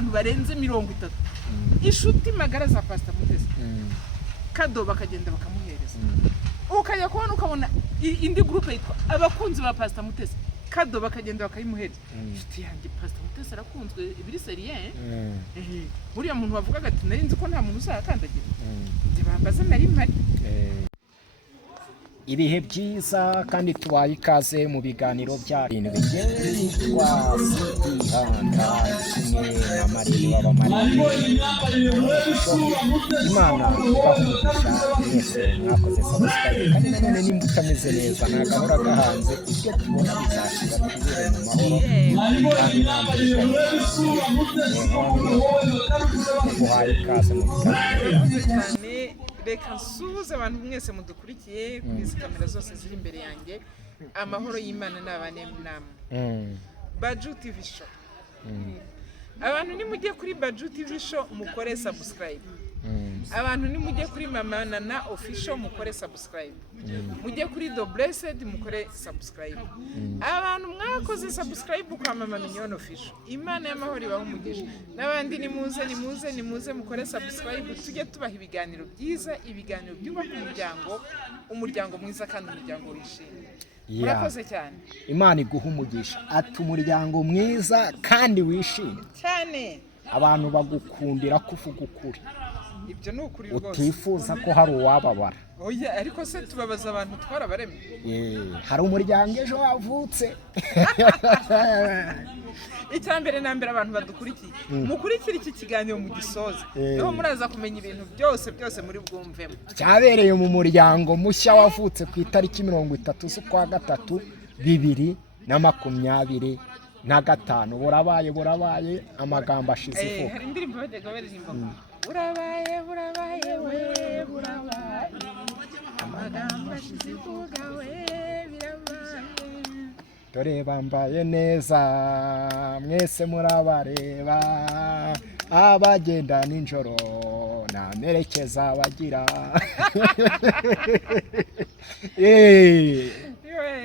abantu barenze 30 inshuti magara za Pastor Mutesi kado bakagenda bakamuhereza ukajya kubona ukabona indi groupe yitwa abakunzi ba Pastor Mutesi kado bakagenda bakayimuhereza inshuti yanjye Pastor Mutesi arakunzwe ibiri serien buriya muntu bavuga ati nari nzi ko nta muntu uzakandagira ndibambaza nari mpari ibihe byiza kandi tubaye ikaze mu biganiro byacu bitwa ihanda kimwe na Mariya Imana ibahugisha mwese mwakoze subscribe kandi nanone nimba utameze neza nagahora gahanze ibyo tubona bizashira tubere mu mahoro tubaye ikaze mu biganiro. Reka nsuhuze abantu mwese mudukurikiye kuri izi kamera zose ziri imbere yanjye amahoro y'Imana n'abane namwe Baju TV show abantu nimujye kuri Baju TV show mukore subscribe abantu nimujye kuri Mama Nana official mukore subscribe mujye kuri The Blessed mukore subscribe abantu mwakoze subscribe kwa Mama Mignone official Imana y'amahoro ibaho umugisha n'abandi nimuze mukore subscribe tujye tubaha ibiganiro byiza ibiganiro byubaka umuryango mwiza kandi umuryango wishimye murakoze cyane Imana iguha umugisha ati umuryango mwiza kandi wishimye cyane abantu bagukundira kuvuga ukuri ibyo ni ukuri rwose utifuza ko hari uwababara oya ariko se tubabaza abantu twarabaremye hari umuryango ejo wavutse icyambere nambere abantu badukurikiye mukurikira iki kiganiro mu gisoza niho muraza kumenya ibintu byose muri bwumvemo cyabereye mu muryango mushya wavutse ku itariki 30 z'ukwa gatatu 2025 burabaye amagambo ashize ifu hari indirimbo bajyaga baririmba burabaye amagambo ashize ivuga we birabaye dore bambaye neza mwese murabareba abagenda ninjoro namerekeza bagira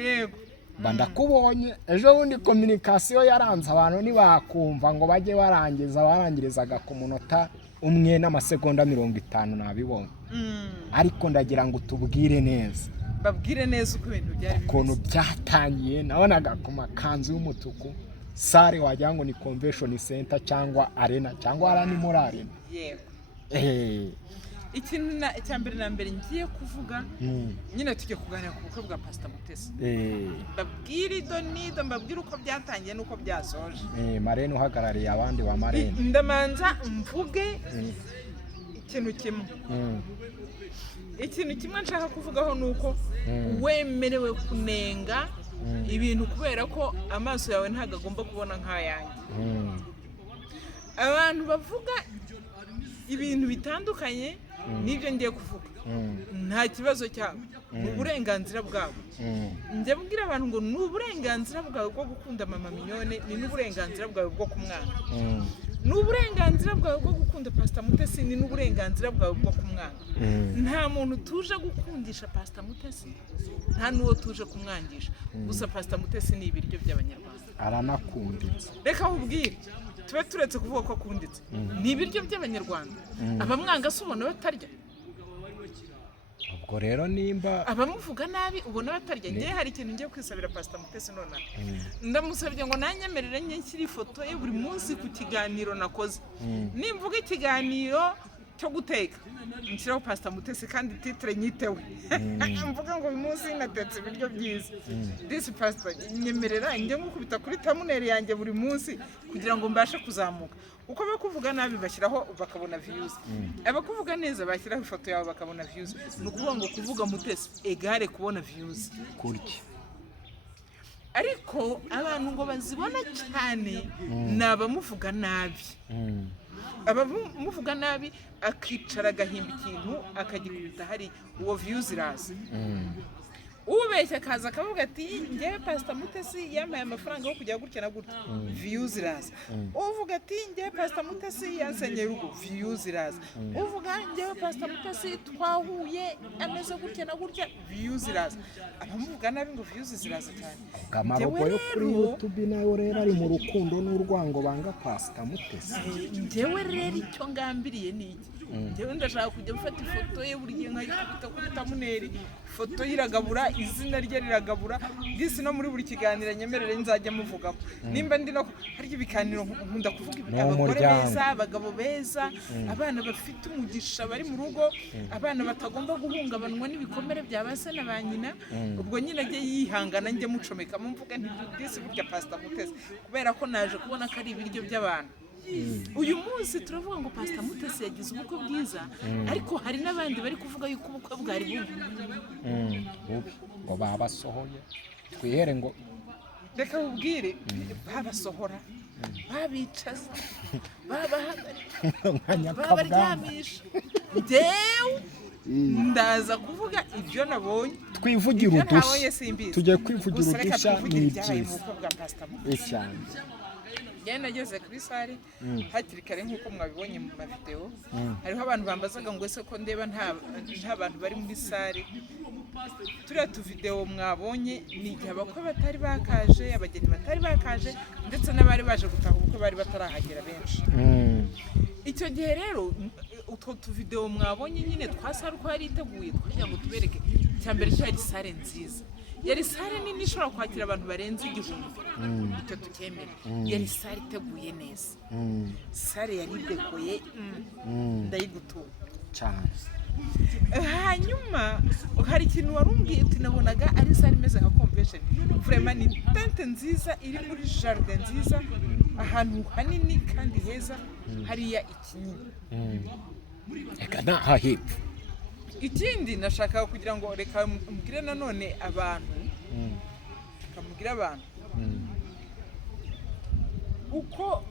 yego bandakubonye ejo bundi communication yaranze abantu nibakumva ngo bajye barangirizaga ku munota umwe n'amasegonda 50 nabibonye ariko ndagira ngo tubwire neza babwire neza uko ibintu byari ukuntu byatangiye nabonaga ku makanzu y'umutuku sare wagira ngo ni convention center cyangwa arena cyangwa arani muri arena yego ikintu cyambere nambere ngiye kuvuga nyine tujye kuganira ku bukwe bwa Pastor Mutesi babwire idonido mbabwire uko byatangiye nuko byasoje Marene uhagarariye abandi wa Marene ndamanza mvuge ikintu kimwe nshaka kuvugaho nuko wemerewe kunenga ibintu kubera ko amaso yawe ntago agomba kubona nk'ayanjye abantu bavuga ibintu bitandukanye nibyo ngiye kuvuga nta kibazo cyabo uburenganzira bwabo njye mbwira abantu ngo ni uburenganzira bwawe bwo gukunda Mama Mignone ni n'uburenganzira bwawe bwo kumwana ni uburenganzira bwawe bwo gukunda Pastor Mutesi ni n'uburenganzira bwawe bwo kumwana nta muntu tuje gukundisha Pastor Mutesi nta nuwo tuje kumwangisha gusa Pastor Mutesi ni ibiryo by'abanyarwanda aranakunditse reka nkubwire tube turetse kuvuga ko akunditse ni ibiryo by'abanyarwanda abamwanga se ubona batarya ubwo rero nimba abamuvuga nabi ubona batarya ngiye hari ikintu ngiye kwisabira Pastor Mutesi none ndamusabye ngo nanyemerere nshyire ifoto ye buri munsi ku kiganiro nakoze nimvuga ikiganiro cyo guteka nshyiraho Pastor Mutesi kandi titre nyitewe mvuga ngo uyu munsi natetse ibiryo byiza this pastor nyemerera njye ngukubita kuri thumbnail yanjye buri munsi kugira ngo mbashe kuzamuka uko bakuvuga nabi bashyiraho bakabona views abakuvuga neza bashyiraho ifoto yawe bakabona views nukuvuga ngo kuvuga Mutesi egare kubona views kurya ariko abantu ngo bazibona cyane nabamuvuga nabi abamuvuga nabi akicara agahimba ikintu akagikubita hari uwo views iraza ubeshya akaza akavuga ati ngewe Pastor Mutesi yampaye amafaranga yo kujya gutya na gutya, views ziraza. Uvuga ati ngewe Pastor Mutesi yansenyeye urugo, views ziraza. Uvuga ngewe Pastor Mutesi twahuye ameze gutya na gutya, views ziraza. Abamuvuga nabi ngo views ziraza cyane. Amarobo yo kuri YouTube nayo rero ari mu rukundo n'urwango banga Pastor Mutesi. Ngewe rero icyo ngambiriye ni iki? Ngewe ndashaka kujya gufata ifoto ye buri gihe nkayikubita kuri thumbnail, ifoto yiragabura, izina rye riragabura, disi no muri buri kiganiro nyemerere nzajya muvugamo. Nimba ndi no hari ibiganiro nkunda kuvuga abagore beza, abagabo beza, abana bafite umugisha bari mu rugo, abana batagomba guhungabanwa n'ibikomere bya base na ba nyina. Ubwo nyine ajye yihangana njye mucomeka mumvuga nti disi burya Pastor Mutesi, kubera ko naje kubona ko ari ibiryo by'abantu. Uyu munsi turavuga ngo Pastor Mutesi yagize ubukwe bwiza, ariko hari n'abandi bari kuvuga yuko ubukwe bwari bubi. Ngo babasohoye twihere ngo reka ubwire babasohora, babicaza, babaryamisha. Njyewe ndaza kuvuga ibyo nabonye, twivugira udushya, tujye kwivugira udushya n'ibyiza. Njye nageze kuri sare hakiri kare nk'uko mwabibonye mu mavideo, hariho abantu bambazaga ngo ese ko ndeba nta bantu bari muri sare. Turiya tuvideo mwabonye ni igihe abakwe batari bakaje, abageni batari bakaje, ndetse n'abari baje gutaha ubukwe bari batarahagera benshi. Icyo gihe rero utwo tuvideo mwabonye nyine twasara uko yari iteguye, kugira ngo tubereke cyambere cyari sare nziza. Yari sare nini ishobora kwakira abantu barenze 1000. Icyo tukemera. Yari sare iteguye neza. Sare yari dekoye ndayigutuye cyane. Hanyuma hari ikintu warumbwiye uti nabonaga ari sare imeze nka convention. Vraiment ni tente nziza iri muri jardin nziza, ahantu hanini kandi heza, hariya ikinini. Eka na hahipfu. Ikindi nashaka kugira ngo reka mbwire nanone abantu, kamubwira abantu uko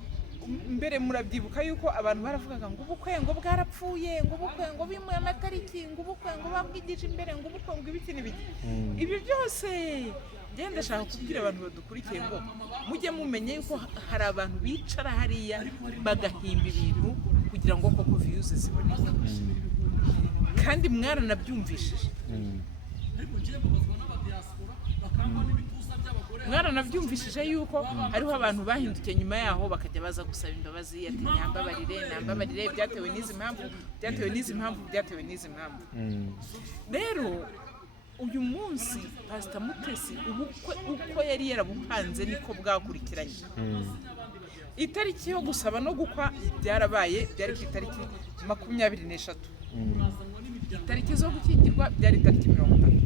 mbere murabyibuka yuko abantu baravugaga ngo ubukwe ngo bwarapfuye, ngo ubukwe ngo bimuye amatariki, ngo ubukwe ngo babwigije imbere, ngo ubukwe ngo ibiki n'ibiki. Ibi byose genda shaka kubwira abantu badukurikiye ngo mujye mumenye yuko hari abantu bicara hariya bagahimba ibintu kugira ngo koko views ziboneke. Kandi mwaranabyumvishije, mwaranabyumvishije yuko hariho abantu bahindukiye nyuma yaho bakajya baza gusaba imbabazi, ati nyambabarire byatewe n'izi mpamvu, byatewe n'izi mpamvu, byatewe n'izi mpamvu. Rero uyu munsi Pastor Mutesi ubukwe uko yari yarabupanze niko bwakurikiranye. Itariki yo gusaba no gukwa byarabaye, byari ku itariki 23. Itariki zo gukingirwa byari itariki 30.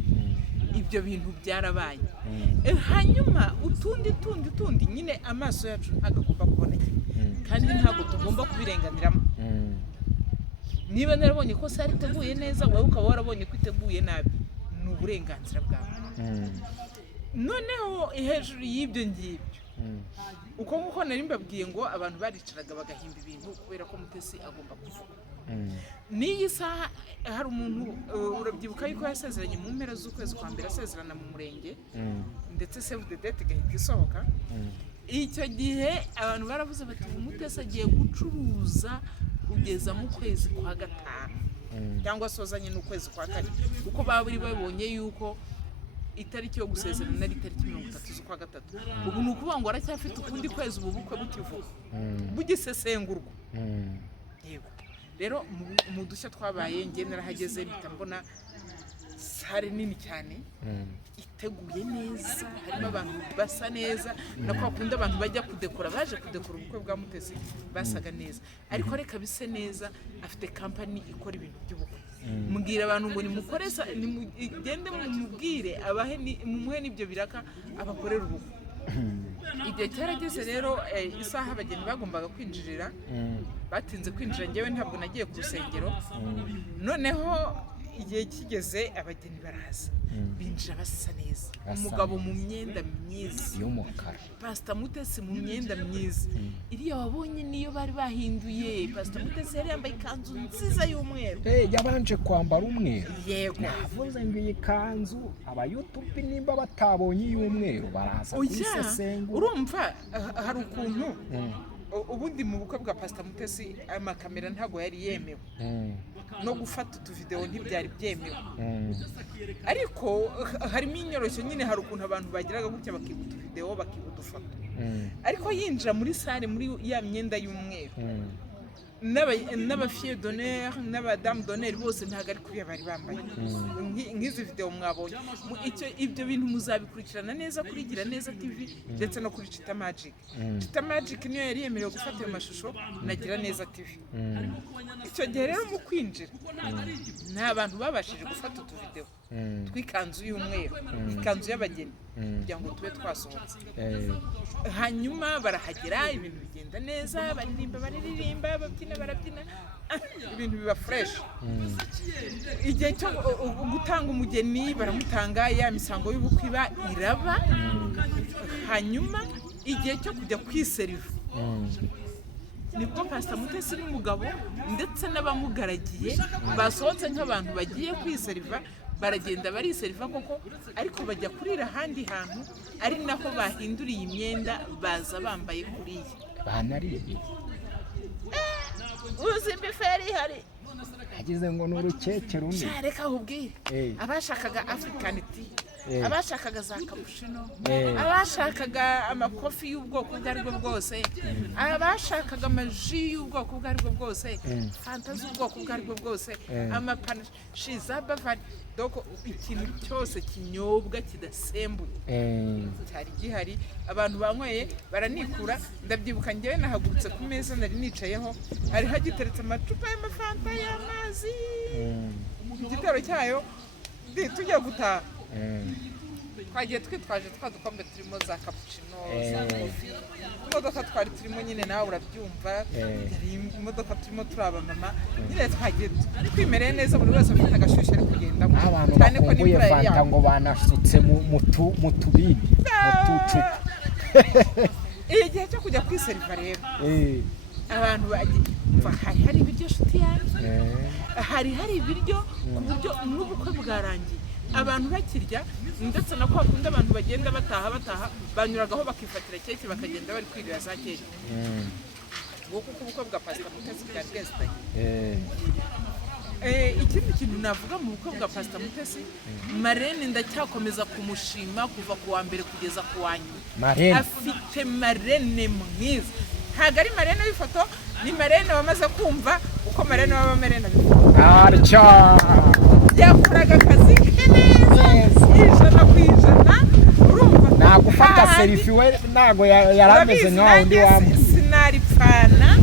Ibyo bintu byarabaye. Hanyuma utundi nyine amaso yacu agomba kuboneka, kandi ntabwo tugomba kubirenganiramo. Niba narabonye ko sare iteguye neza, wowe ukaba warabonye ko iteguye nabi, ni uburenganzira bwawe. Noneho hejuru y'ibyo ngibyo, uko nguko nari mbabwiye ngo abantu baricaraga bagahimba ibintu kubera ko Mutesi agomba kuvuga. N'iyi saha hari umuntu urabyibuka yuko yasezeranye mu mpera z'ukwezi kwa mbere, asezerana mu murenge, ndetse save the date gahita isohoka. Icyo gihe abantu baravuze bati Mutesi agiye gucuruza kugeza mu kwezi kwa 5 cyangwa sozanye n'ukwezi kwa 4, kuko bari babonye yuko itariki yo gusezerana ari itariki 30 z'ukwa 3. Ubu ni ukuvuga ngo aracyafite ukundi kwezi ubu bukwe bukivuga, bugisesengurwa. Yego rero mu dushya twabaye nge narahageze mpita mbona sare nini cyane, iteguye neza, harimo abantu basa neza, nako akunda abantu bajya kudekora, baje kudekora ubukwe bwa Mutesi basaga neza. Ariko reka bise neza, afite company ikora ibintu by'ubukwe. Mbwira abantu ngo nimukoresa nimugende mumubwire abahe mumuhe n'ibyo biraka abakorera ubukwe. Igihe cyarageze rero isaha abageni bagombaga kwinjirira, batinze kwinjira, ngewe ntabwo nagiye ku rusengero. Noneho igihe kigeze abageni baraza binjira basa neza, umugabo mu myenda myiza y'umukara, Pastor Mutesi mu myenda myiza, iriya wabonye niyo bari bahinduye. Pastor Mutesi yari yambaye ikanzu nziza y'umweru, yabanje kwambara umweru. Yego, navuze ngo iyi kanzu aba YouTube nimba batabonye y'umweru baraza kuyisesengura. Urumva hari ukuntu ubundi mu bukwe bwa Pastor Mutesi amakamera ntago yari yemewe, no gufata utuvideo ntibyari byemewe, ariko harimo inyoroshyo nyine. Hari ukuntu abantu bagiraga gutya bakibuta utuvideo bakibudufoto, ariko yinjira muri sale muri ya myenda y'umweru, n'abafiye d'honneur n'abadamu d'honneur bose ntago ari kuriya bari bambaye nk'izi video mwabonye. Ibyo bintu muzabikurikirana neza kuri Gira Neza TV ndetse no kuri Chita Magic. Chita Magic niyo yari yemerewe gufata ayo mashusho na Gira Neza TV. Icyo gihe rero mu kwinjira nta bantu babashije gufata utuvideo twikanzu y'umweru, ikanzu y'abageni, kugira ngo tube twasohotse. Hanyuma barahagera, ibintu bigenda neza, baririmba barabyina, ibintu biba fresh. Igihe cyo gutanga umugeni baramutanga, ya misango y'ubukwe iraba. Hanyuma igihe cyo kujya kwiseriva nibwo Pastor Mutesi n'umugabo ndetse n'abamugaragiye basohotse nk'abantu bagiye kwiseriva, baragenda bariseriva koko, ariko bajya kurira ahandi hantu, ari naho bahinduriye imyenda baza bambaye kuriya. Banariye uzimba feri hari agize ngo n'urukeke rumwe. Reka ahubwire abashakaga African tea, abashakaga za cappuccino, abashakaga amakofi y'ubwoko ubwo ari bwo bwose, abashakaga amaji y'ubwoko ubwo ari bwo bwose, fanta z'ubwoko ubwo ari bwo bwose, amapanashi za Bavari, doko ikintu cyose kinyobwa kidasembuye cyari gihari. Abantu banyweye baranikura. Ndabyibuka njyewe nahagurutse ku meza nari nicayeho, hari hagiteretse amacupa y'amafanta y'amazi, igitero cyayo tujya gutaha twagiye twitwaje twa dukombe turimo za cappuccino, za coffee. Imodoka twari turimo nyine nawe urabyumva, imodoka turimo turaba mama nyine twagiye twimereye neza, buri wese afite agashyushyu ari kugendamo, cyane ko n'imvura yari yagwa ngo banasutse mu tubindi mu tucupa. Igihe cyo kujya kwiseriva rero abantu bagiye hari ibiryo nshuti yanjye, hari ibiryo ku buryo n'ubukwe bwarangiye abantu bakirya, ndetse na kwa kundi abantu bagenda bataha banyuragaho bakifatira keke bakagenda bari kwirira za keke. Kuko ubukwe bwa Pastor Mutesi bwa guest. Ikindi kintu navuga mu bukwe bwa Pastor Mutesi, marene ndacyakomeza kumushima kuva ku wa mbere kugeza ku wa nyuma. Afite marene mwiza, ntago ari marene w'ifoto, ni marene wamaze kumva uko marene baba marene archa yakoraga akazi ke neza ijana ku ijana. Urumva nagufata selfie we nago yarameze nkaho ndi wamwe sinaripfana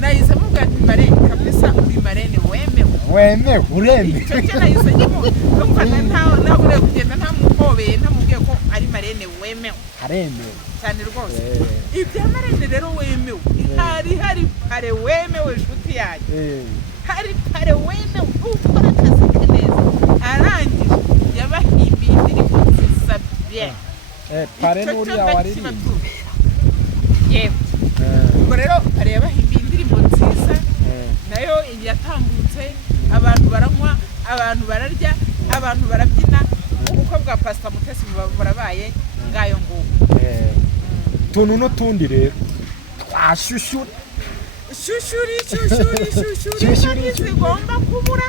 nayize mubwa ati marene kabisa uri marene wemewe ureme icyo cyo nayize nyimo numva ntabwo ure kugenda nta mukobeye ntamubwiye ko ari marene wemewe cyane rwose. Ibya marene rero wemewe, hari pare wemewe nshuti yanjye, hari pare wemewe ukora akazi ke neza, arangije yabahimbiye indirimbo nziza bien. Pare n'uriya waririmba yego. Ubwo rero pare yabahimbiye indirimbo nziza, nayo yatambutse, abantu baranywa, abantu bararya, abantu barabyina. Ubukwe bwa Pastor Mutesi barabaye ngayo nguko. Tuntu n'utundi rero twashyushyura shushuri zigomba kubura.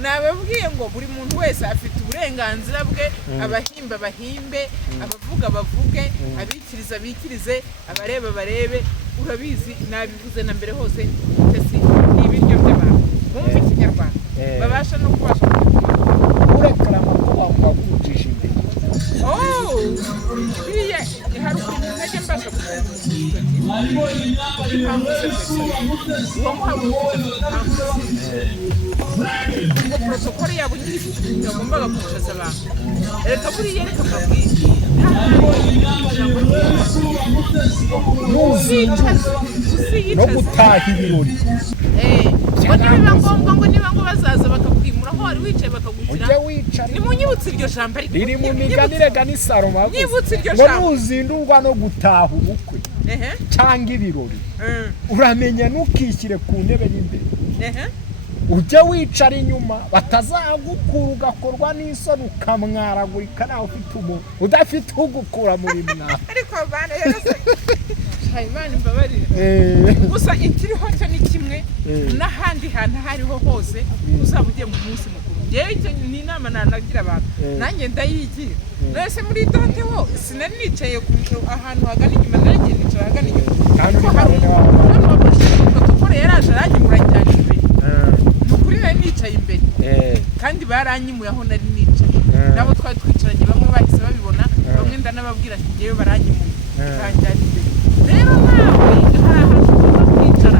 Nababwiye ngo buri muntu wese afite uburenganzira bwe, abahimba bahimbe, abavuga bavuge, abikiriza bikirize, abareba barebe. Urabizi nabivuze na mbere hose, Mutesi ni ibiryo by'abantu bumva ikinyarwanda, babasha no kubasha urekara amakuba mwagucisha imbere. Biriya hari ukuntu ntajya mbasha protokole yabo nyine yagombaga kwicaza abantu. Reka buriya reka mbabwire no gutaha ibirori niba ngombwa ngo niba ngo bazaza bakakwimura aho wari wicaye bakagushyira ujye wicara nimunyibutse iryo jambo ariko riri mu miganire gani Salomo nyibutse iryo ngo jambo nuzindurwa no gutaha ubukwe cyangwa ibirori uramenye ntukishyire ku ntebe y'imbere ujye wicara inyuma batazagukura ugakorwa n'isoni ukamwaragurika nawe ufite umuntu udafite ugukura muri mwana ariko bana rero Imana imbabarire gusa ikiriho cyo ni kimwe n'ahandi hantu hariho hose uzaba ugiye mu munsi mukuru ngewe ni inama nanagira abantu nanjye ndayigira nese muri dote ho sinari nicaye ahantu hagana inyuma nanjye nicaye hagana inyuma kandi protokole yaraje aranyimura cyane imbere nukuri nari nicaye imbere kandi baranyimuye aho nari nicaye nabo twari twicaranye bamwe bahise babibona bamwe ndanababwira ati ngewe baranyimuye banjyana imbere rero nawe hari ahantu ugomba kwicara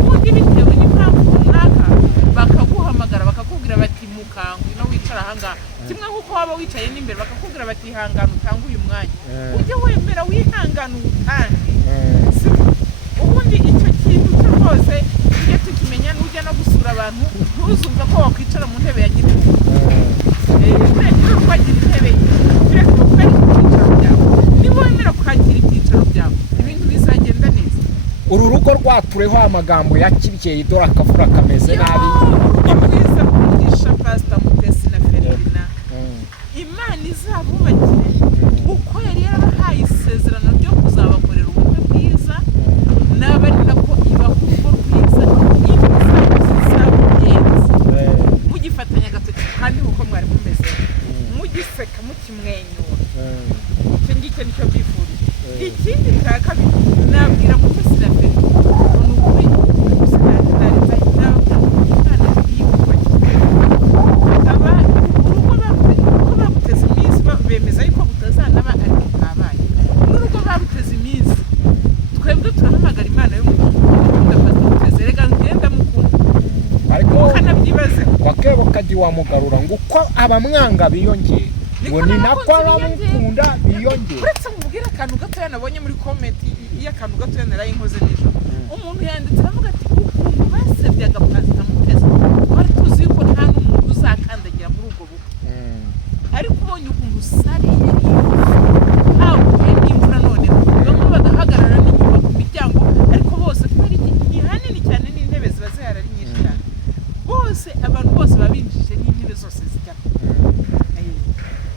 ubundi bitewe n'impamvu runaka bakaguhamagara bakakubwira bati mukangwe no wicara ahangaha kimwe nk'uko waba wicaye n'imbere bakakubwira bati ihangane utange uyu mwanya ujye wemera wihangane uwutange ubundi icyo kintu cyo rwose tujye tukimenya n'ujya no gusura abantu ntuzumve ko wakwicara mu ntebe ya nyir'urugo urebye kwagira intebe tureke bakubwira ibyicaro byawe niba wemera kwakira ibyicaro byawe ibintu bizagenda neza uru rugo rwatureho amagambo ya kibyeyi dore akavura kameze nabi mwiza kugisha Pastor Mutesi na Ferina Imana izabubakire uko yari yarabahaye isezerano ryo kuzabakorera ubukwe bwiza n'abari nako ibaha urugo rwiza izabugenza mugifatanya agatoki kandi uko mwari mumeze mugiseka mukimwenyura icyo ngicyo nicyo byifurije ikindi cya kabiri nabwira Mutesi na Ferina ni ukuri bemeza yuko butazanaba ariko kabaye n'urugo baruteze iminsi twebwe turahamagara Imana y'umuntu rega ngenda mukunda ariko kanabyibaze wakebo kadi wamugarura ngo uko abamwanga biyongera ngo ni nako abamukunda biyongera uretse mubwira akantu gatoya nabonye muri comment y'akantu gatoya naraye inkoze nijoro umuntu yanditse aravuga ati ukuntu basebyaga Pastor Mutesi twari tuzi yuko nta n'umuntu uzakandagira muri ubwo bukwe ariko ubonye ukuntu sare yari haguye n'imvura none bamwe bagahagarara n'inyuma ku miryango ariko bose twari ni hanini cyane n'intebe ziba zihari ari nyinshi cyane bose abantu bose babinjije n'intebe zose zijyamo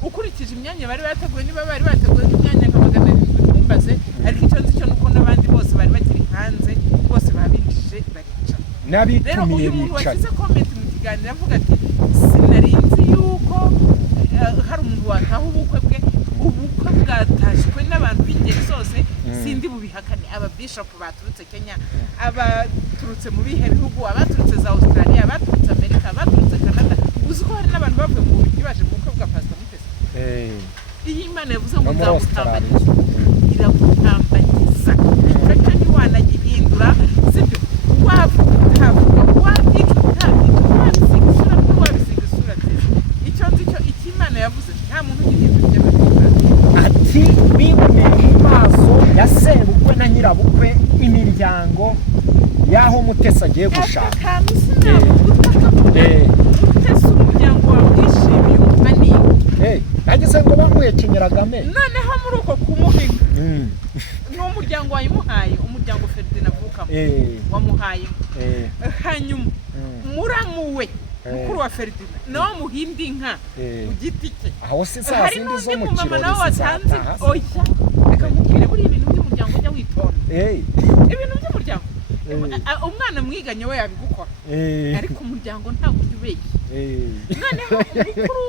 ukurikije imyanya bari bateguye niba bari bateguye imyanya nka 700 ntumbaze ariko icyo nzi cyo nuko n'abandi bose bari bakiri hanze bose babinjije baricara n'abitumiye bicaye uyu muntu wagize comment mu kiganiro avuga ati sinarinzi yuko hari umuntu wataha ubukwe bwatashywe n'abantu b'ingeri zose sindi bubihakane ababishop baturutse Kenya abaturutse mu bihe bihugu abaturutse za Australia abaturutse Amerika abaturutse Canada uzi ko hari n'abantu bavuye mu biki baje mu bukwe bwa Pastor Mutesi iyi Imana yavuze ngo nzagutambagiza iragutambagiza icyo ntiwanagihindura sibyo wavuga wabyica wabisiga isura wabisiga isura nziza icyo ngicyo Imana yavuze nta muntu ugihindura ati biboneye mu maso ya sebukwe na nyirabukwe imiryango y'aho Mutesi agiye gushaka akantu sinabutaka Mutesi umuryango wawe wishimiye umani nagize ngo bamuhekenyeraga me noneho muri uko kumuhinga ni umuryango wayimuhaye umuryango Ferdinand avukamo wamuhaye hanyuma muramuwe mukuru wa Ferdinand nawe muhindi inka ku giti cye aho se za zindi zo mu kirori watanze oya reka nkubwire buri ibintu by'umuryango ujya witonda ibintu by'umuryango umwana mwiganye we yabigukora ariko umuryango ntabwo ujya ubeshya noneho umukuru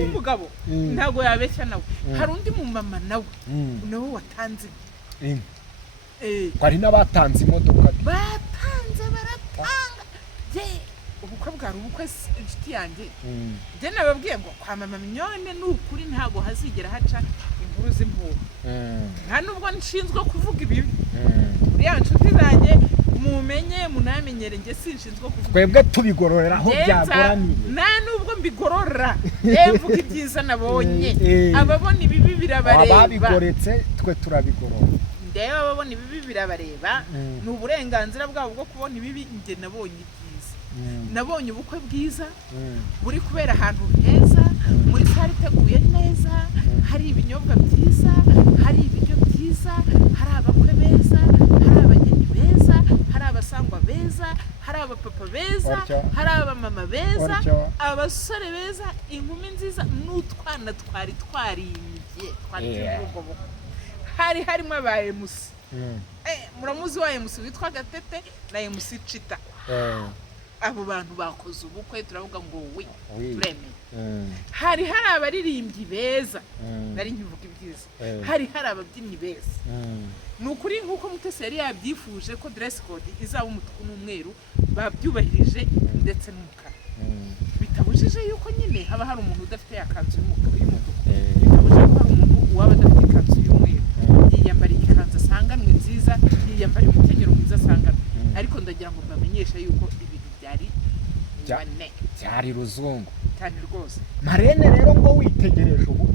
w'umugabo ntabwo yabeshya nawe hari undi mumama nawe watanze hari n'abatanze imodoka batanze baratanga ubukwe bwari ubukwe inshuti yanjye njye nababwiye ngo kwa mama Mignone ni ukuri ntabwo hazigera haca inkuru z'impuha nta nubwo nshinzwe kuvuga ibibi uriya nshuti zanjye mumenye munamenyere nge sinshinzwe kuvuga twebwe tubigororera aho byagoraniye nta nubwo mbigorora mvuga ibyiza nabonye ababona ibibi birabareba ababigoretse twe turabigorora ndeba ababona ibibi birabareba ni uburenganzira bwabo bwo kubona ibibi nge nabonye ibyiza nabonye ubukwe bwiza buri kubera ahantu heza muri sare iteguye neza hari ibinyobwa byiza hari ibiryo byiza hari abakwe beza hari abageni beza hari abasangwa beza hari abapapa beza hari abamama beza abasore beza inkumi nziza n'utwana twari twarimbye hari harimo aba MC muramuzi wa MC witwa Gatete na MC Chita abo bantu bakoze ubukwe turavuga ngo turemeye hari abaririmbyi beza nari nkivuga ibyiza hari ababyinnyi beza nukuri nkuko Mutesi yari yabyifuje ko dress code izaba umutuku n'umweru babyubahirije ndetse n'umukara bitabujije yuko nyine haba hari umuntu udafite yakanzu y'umutuku bitabujije ko hari umuntu waba adafite ikanzu y'umweru yiyambariye ikanzu asanganwe nziza yiyambariye umukenyero mwiza asanganwe ariko ndagira ngo mbamenyeshe yuko ibintu byari ruzungu cyane rwose Marene rero ngo witegereje ubu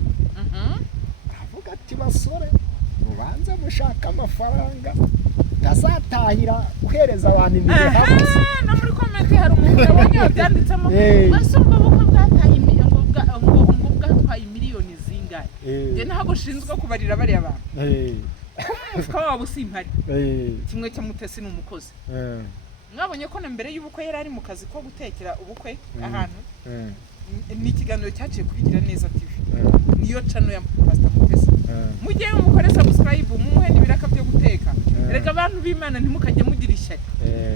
aravuga ati basore mubanze mushaka amafaranga tazatahira uhereza abantu imbere hamwe no muri comment hari umuntu yabonye byanditsemo basumba bukwe bwataye ngo bwatwaye miliyoni zingahe je ntago shinzwe kubarira bari abantu umufuka wabo usimpari kimwe cya Mutesi n'umukozi mwabonye ko na mbere y'ubukwe yari ari mu kazi ko gutekera ubukwe ahantu ni ikiganiro cyaciye kubigira neza TV niyo channel ya Pastor Mutesi mujye mukore subscribe mumuhe n'ibiraka byo guteka reka abantu b'Imana ntimukajye mugira ishyari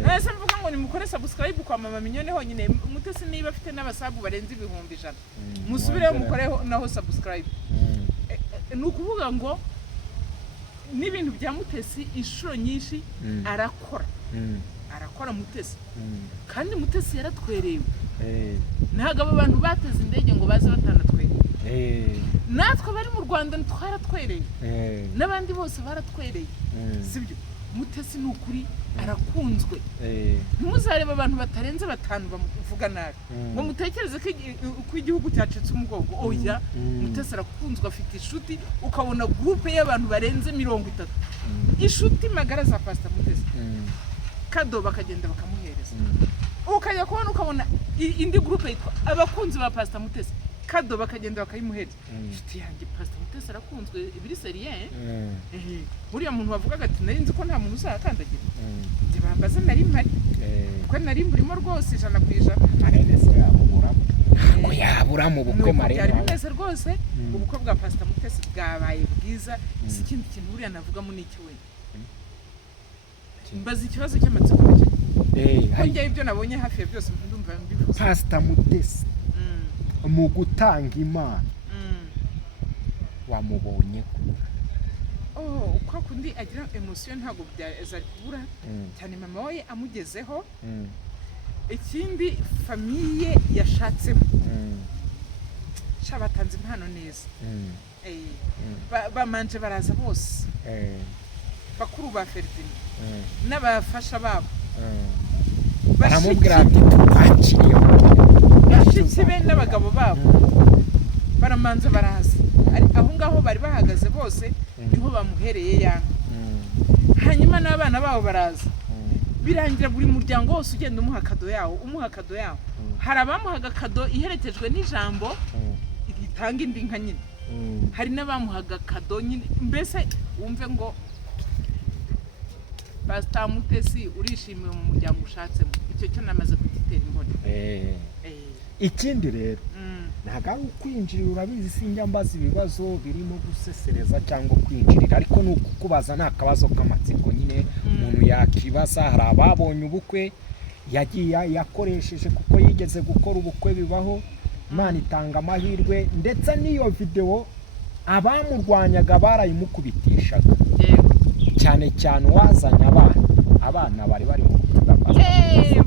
nase mvuga ngo nimukore subscribe kwa mama minyone honyine Mutesi niba afite n'abasabu barenze 100,000 musubire mukore naho subscribe nukuvuga ngo n'ibintu bya Mutesi inshuro nyinshi arakora Mutesi kandi Mutesi yaratwerewe ntago abo bantu bateze indege ngo baze batanatwereye natwe bari mu Rwanda twaratwereye n'abandi bose baratwereye sibyo Mutesi n'ukuri arakunzwe ntimuzareba abantu batarenze batanu bamuvuga nabi ngo mutekereze ko igihugu cyacitse umugongo oya Mutesi arakunzwe afite inshuti ukabona groupe y'abantu barenze 30 inshuti magara za Pastor Mutesi kado bakagenda bakamuhereza ukajya kubona ukabona indi groupe yitwa abakunzi ba Pastor Mutesi kado bakagenda bakayimuhereza inshuti yanjye Pastor Mutesi arakunzwe ibiri seriye buriya muntu wavugaga ati nari nzi ko nta muntu uzakandagira nje bambaze nari mpari kuko nari mburimo rwose 100% arenese yaburamo ko yabura mu bukwe Marene byari bimeze rwose ubukwe bwa Pastor Mutesi bwabaye bwiza si ikindi kintu buriya navugamo n'iki we mbaza ikibazo cy'amatsiko njye ibyo nabonye hafi ya byose ndumva mbivuze Pastor Mutesi mu gutanga imana wamubonye uko kundi agira emotion ntago byazari kubura cyane mama we amugezeho ikindi famille yashatsemo shabatanze impano neza bamanje baraza bose bakuru ba Ferdinand n'abafasha babo baramubwira ati twakiriye bashitsi be n'abagabo babo baramanza baraza aho ngaho bari bahagaze bose niho bamuhereye yanga hanyuma n'abana babo baraza birangira buri muryango wose ugenda umuha kado yawo hari abamuhaga kado iherekejwe n'ijambo itanga indi nka nyine hari n'abamuhaga kado nyine mbese wumve ngo Pastor Mutesi urishimiye mu muryango ushatsemo icyo cyo namaze kugitera imboni ikindi rero ntago ari ukwinjirira urabizi sinjya mbaza ibibazo birimo gusesereza cyangwa kwinjirira ariko nukukubaza nakabazo k'amatsiko nyine umuntu yakibaza hari ababonye ubukwe yagiye yakoresheje kuko yigeze gukora ubukwe bibaho Imana itanga amahirwe ndetse n'iyo video abamurwanyaga barayimukubitishaga cyane cyane wazanye abana bari mu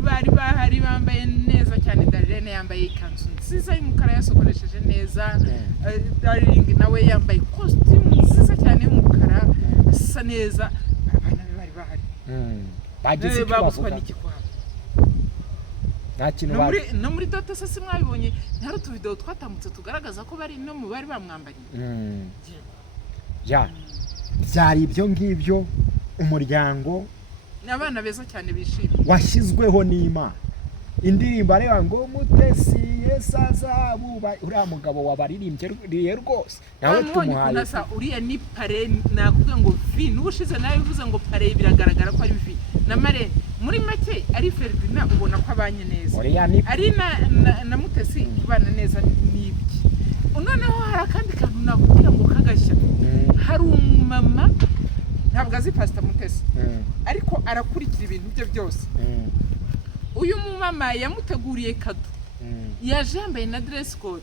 bari bahari bambaye neza cyane Darlene yambaye ikanzu nziza y'umukara yasokoresheje neza Darling nawe yambaye costume nziza cyane y'umukara asa neza abana bari bahari bagize icyo bavuga nta kintu no muri dote se mwabibonye ntari utuvideo twatambutse tugaragaza ko bari no mu bari bamwambariye ya byari ibyo ngibyo umuryango n'abana beza cyane bishimye washyizweho n'Imana indirimbo areba ngo Mutesi yesazabuba uriya mugabo wabaririmbye rwose nawe tumuhaye uriya ni pare nakubwiye ngo vi n'ubushize nawe bivuze ngo pare biragaragara ko ari vi na Marene muri make ari Ferdinand ubona ko abanye neza ari na Mutesi kubana neza n'ibiki noneho hari akandi kantu nakubwira ngo kagashya hari umumama ntabwo azi Pastor Mutesi ariko arakurikira ibintu bye byose uyu mumama yamuteguriye kado yaje yambaye na dress code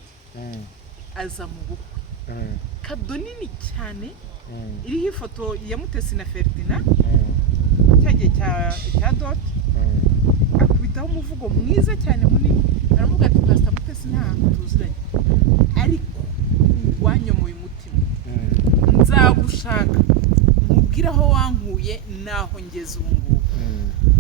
aza mu bukwe kado nini cyane iriho ifoto ya Mutesi na Ferdinand cyagiye cya dot akubitaho umuvugo mwiza cyane munini aravuga ati Pastor Mutesi ntabwo tuziranye ariko wanyomoye umutima nzagushaka mubwira aho wankuye naho ngeze ubu ngubu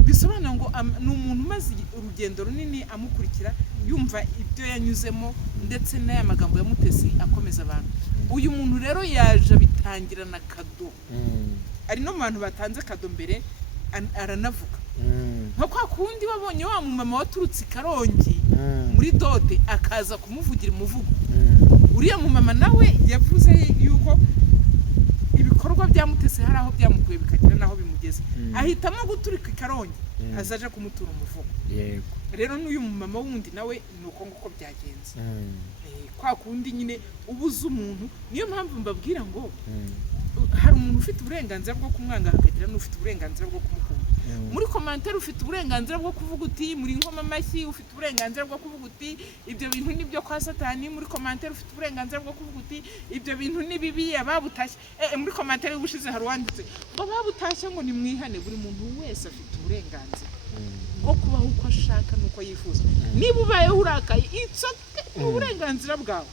bisobanura ngo ni umuntu umaze urugendo runini amukurikira yumva ibyo yanyuzemo ndetse n'aya magambo ya Mutesi akomeza abantu uyu muntu rero yaje bitangira na kado ari no mu bantu batanze kado mbere aranavuga nko kwa kundi wabonye wa mumama waturutse Karongi muri dote akaza kumuvugira umuvugo uriya mumama nawe yavuze yuko ibikorwa bya Mutesi hari aho byamukuye bikagira naho bimugeze ahitamo guturika Karongi azaje kumutura umuvugo yego rero n'uyu mumama wundi nawe nuko nguko byagenze kwa kundi nyine ubuze umuntu niyo mpamvu mbabwira ngo hari umuntu ufite uburenganzira bwo kumwanga hakagira n'ufite uburenganzira bwo kumukunda muri commentaire ufite uburenganzira bwo kuvuga uti muri ngoma amashyi ufite uburenganzira bwo kuvuga uti ibyo bintu nibyo kwa Satani muri commentaire ufite uburenganzira bwo kuvuga uti ibyo bintu ni bibi ababutashye muri commentaire ubushize hari wanditse ngo babutashye ngo ni mwihane buri muntu wese afite uburenganzira bwo kubaho uko ashaka nuko yifuza niba ubayeho urakaye uburenganzira bwawe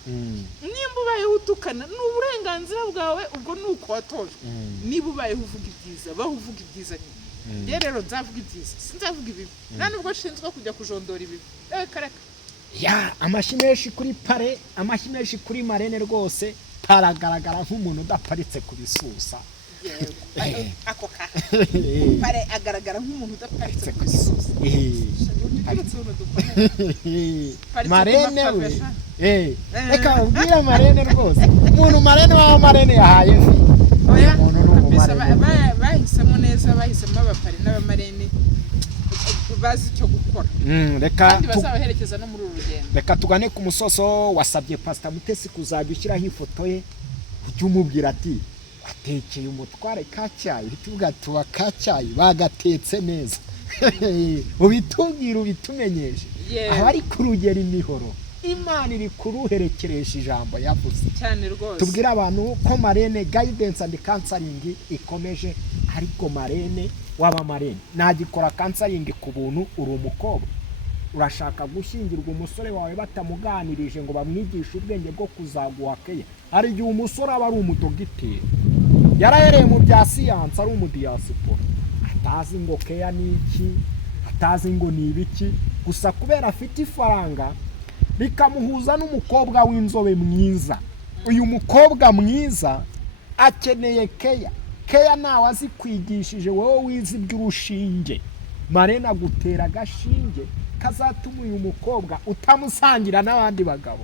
nimba ubayeho utukana n'uburenganzira bwawe ubwo nuko watojwe niba ubayeho uvuga ibyiza baho uvuga ibyiza nyine rero nzavuga ibyiza sinzavuga ibibi nta nubwo nshinzwe kujya kujondora ibibi kareka ya amashyi menshi kuri pare amashyi menshi kuri Marene rwose paragaragara nk'umuntu udaparitse ku bisusa ako pare agaragara nk'umuntu udaparitse ku bisusa Marene we reka ubwira Marene rwose umuntu Marene wa Marene yahaye bahisemo neza bahisemo abapare n'abamarene bazi icyo gukora kandi bazabaherekeza no muri uru rugendo reka tugane ku musoso wasabye Pastor Mutesi kuzajya ushyiraho ifoto ye ujye umubwira ati watekeye umutware kacyayi tuvuga tuba kacyayi bagatetse neza ubitubwira ubitumenyeshe aho ari ku rugero imihoro Imana iri kuruherekeresha ijambo yavuze cyane rwose tubwira abantu ko Marene guidance and counseling ikomeje ariko Marene waba Marene nagikora counseling ku buntu uri umukobwa urashaka gushyingirwa umusore wawe batamuganirije ngo bamwigishe ubwenge bwo kuzaguha keya ari igihe umusore aba ari umudogiteri yarahereye mu bya siyansi ari umudiyasipora atazi ngo keya ni iki atazi ngo ni ibiki gusa kubera afite ifaranga bikamuhuza n'umukobwa w'inzobe mwiza uyu mukobwa mwiza akeneye keya nawe azikwigishije wowe wize iby'urushinge Marene agutera agashinge kazatuma uyu mukobwa utamusangira n'abandi bagabo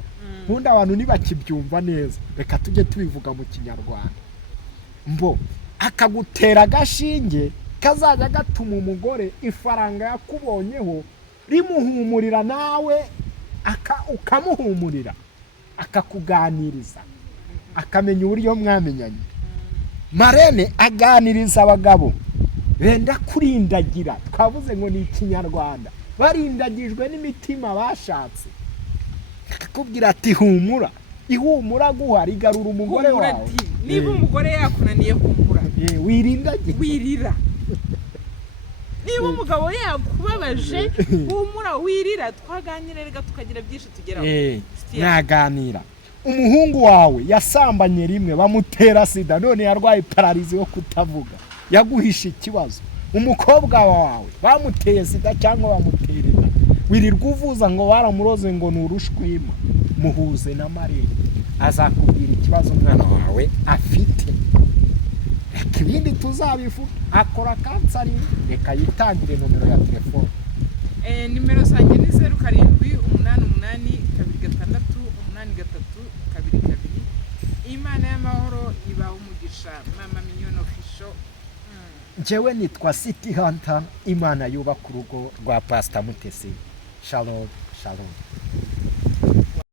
ubundi abantu ntibakibyumva neza reka tujye tubivuga mu kinyarwanda mbo akagutera agashinge kazajya gatuma umugore ifaranga yakubonyeho rimuhumurira nawe ukamuhumurira akakuganiriza akamenya uburyo mwamenyanye Marene aganiriza abagabo benda kurindagira twavuze ngo ni ikinyarwanda barindagijwe n'imitima bashatse akakubwira ati humura ihumura guha rigarura umugore wawe niba umugore yakunaniye humura wirira niba umugabo yakubabaje humura wirira twaganire rega tukagira byinshi tugeraho naganira umuhungu wawe yasambanye rimwe bamutera sida none yarwaye paralize yo kutavuga yaguhisha ikibazo umukobwa wawe bamuteye sida cyangwa bamutera inda, wirirwa uvuza ngo baramuroze ngo ni urushwima, muhuze na Mariya azakubwira ikibazo umwana wawe afite. Reka ibindi tuzabivuga. Akora kansari, reka yitangire nomero ya telefone. Nimero zanjye ni 0788 286 832. Imana y'amahoro ibaho umugisha. Mama Mignone Official. Njyewe nitwa City Hunter. Imana yubaka urugo rwa Pastor Mutesi. Shalom, shalom.